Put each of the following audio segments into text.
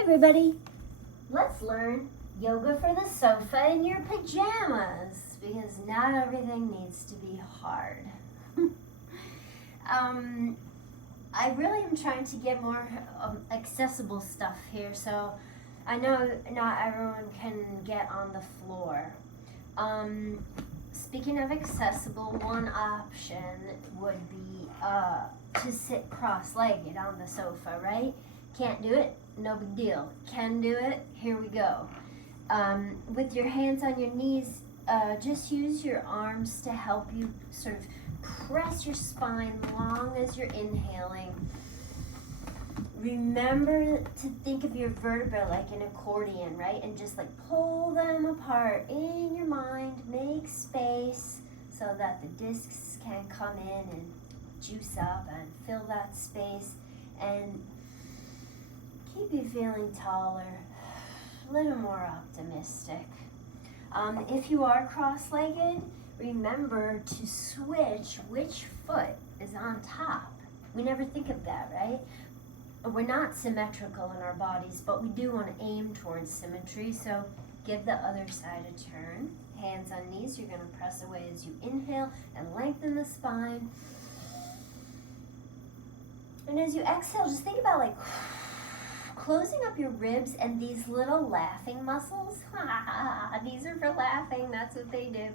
everybody, let's learn yoga for the sofa in your pajamas, because not everything needs to be hard. I really am trying to get more accessible stuff here, so I know not everyone can get on the floor. Speaking of accessible, one option would be to sit cross-legged on the sofa, right? Can't do it? No big deal. Can do it? Here we go. With your hands on your knees, just use your arms to help you sort of press your spine long as you're inhaling. Remember to think of your vertebrae like an accordion, right? And just like pull them apart in your mind. Make space so that the discs can come in and juice up and fill that space and keep you feeling taller, a little more optimistic. If you are cross-legged, remember to switch which foot is on top. We never think of that, right? We're not symmetrical in our bodies, but we do want to aim towards symmetry, so give the other side a turn. Hands on knees, you're going to press away as you inhale and lengthen the spine. And as you exhale, just think about like closing up your ribs and these little laughing muscles. These are for laughing, that's what they do.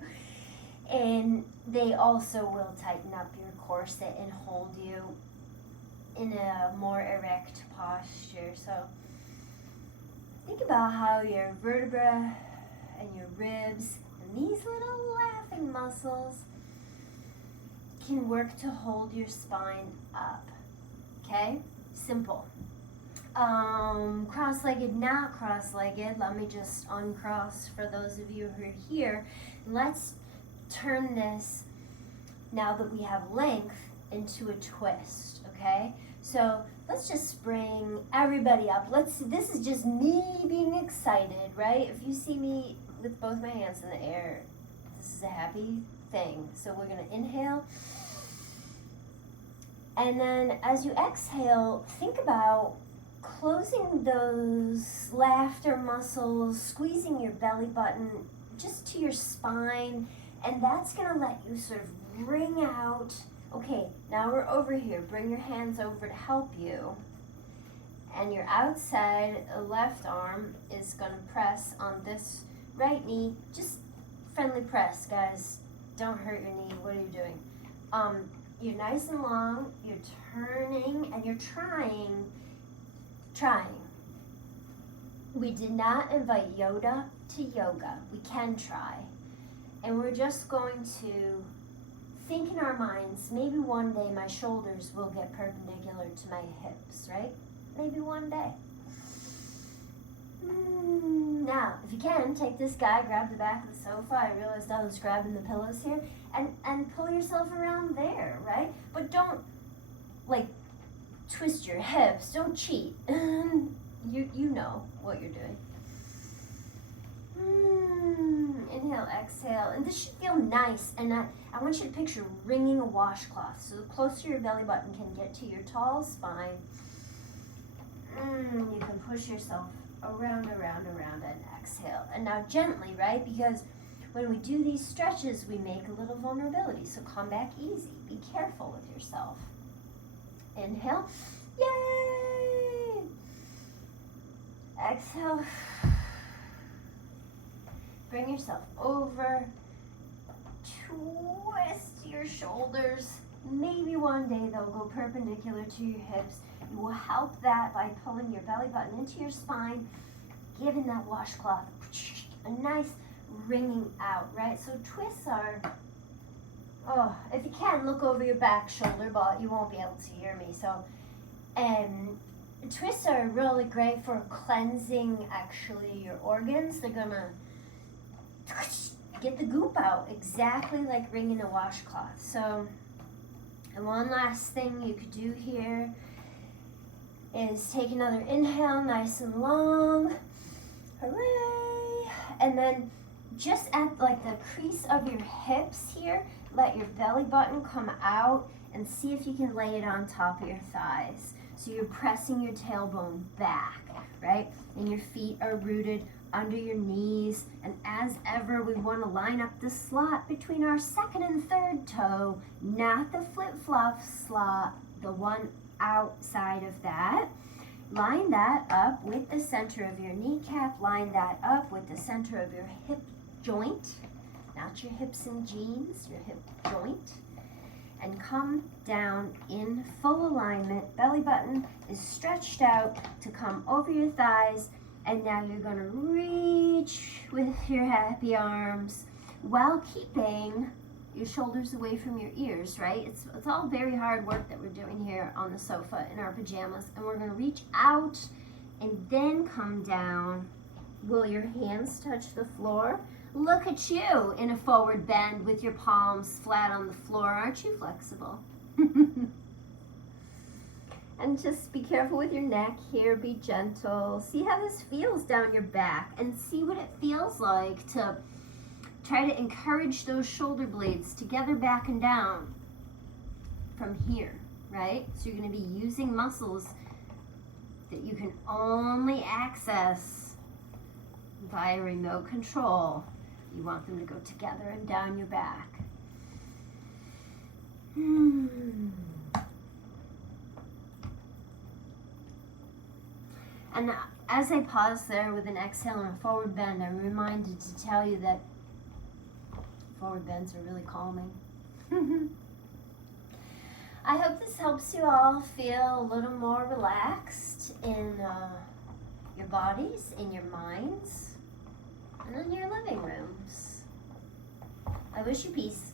And they also will tighten up your corset and hold you in a more erect posture. So think about how your vertebrae and your ribs and these little laughing muscles can work to hold your spine up. Okay? Simple. Cross-legged, not cross-legged. Let me just uncross for those of you who are here. Let's turn this, now that we have length, into a twist, okay? So let's just bring everybody up. This is just me being excited, right? If you see me with both my hands in the air, this is a happy thing. So we're gonna inhale. And then as you exhale, think about closing those laughter muscles, squeezing your belly button just to your spine, and that's gonna let you sort of bring out. Okay, now we're over here. Bring your hands over to help you. And your outside left arm is gonna press on this right knee. Just friendly press, guys. Don't hurt your knee. What are you doing? You're nice and long, you're turning, and you're trying. We did not invite Yoda to yoga. We can try. And we're just going to think in our minds, maybe one day my shoulders will get perpendicular to my hips, right? Maybe one day. Now, if you can, take this guy, grab the back of the sofa. I realized I was grabbing the pillows here. And pull yourself around there, right? But don't, like, twist your hips. Don't cheat. You know what you're doing. Inhale, exhale. And this should feel nice. And I want you to picture wringing a washcloth. So the closer your belly button can get to your tall spine, you can push yourself around, and exhale. And now gently, right? Because when we do these stretches, we make a little vulnerability. So come back easy. Be careful with yourself. Inhale. Yay! Exhale. Bring yourself over. Twist your shoulders. Maybe one day they'll go perpendicular to your hips. You will help that by pulling your belly button into your spine, giving that washcloth a nice wringing out, right? So twists are, if you can, look over your back shoulder, but you won't be able to hear me. So twists are really great for cleansing, actually, your organs. They're gonna get the goop out, exactly like wringing a washcloth. So, and one last thing you could do here is take another inhale, nice and long. Hooray! And then just at like the crease of your hips here, let your belly button come out and see if you can lay it on top of your thighs. So you're pressing your tailbone back, right? And your feet are rooted under your knees. And as ever, we want to line up the slot between our second and third toe, not the flip-flop slot, the one outside of that. Line that up with the center of your kneecap. Line that up with the center of your hip joint, not your hips and jeans, your hip joint. And come down in full alignment. Belly button is stretched out to come over your thighs. And now you're going to reach with your happy arms while keeping your shoulders away from your ears, right? It's all very hard work that we're doing here on the sofa in our pajamas. And we're going to reach out and then come down. Will your hands touch the floor? Look at you in a forward bend with your palms flat on the floor. Aren't you flexible? And just be careful with your neck here. Be gentle. See how this feels down your back and see what it feels like to try to encourage those shoulder blades together, back and down from here, right? So you're going to be using muscles that you can only access via remote control. You want them to go together and down your back. And as I pause there with an exhale and a forward bend, I'm reminded to tell you that forward bends are really calming. I hope this helps you all feel a little more relaxed in your bodies, in your minds, and in your living rooms. I wish you peace.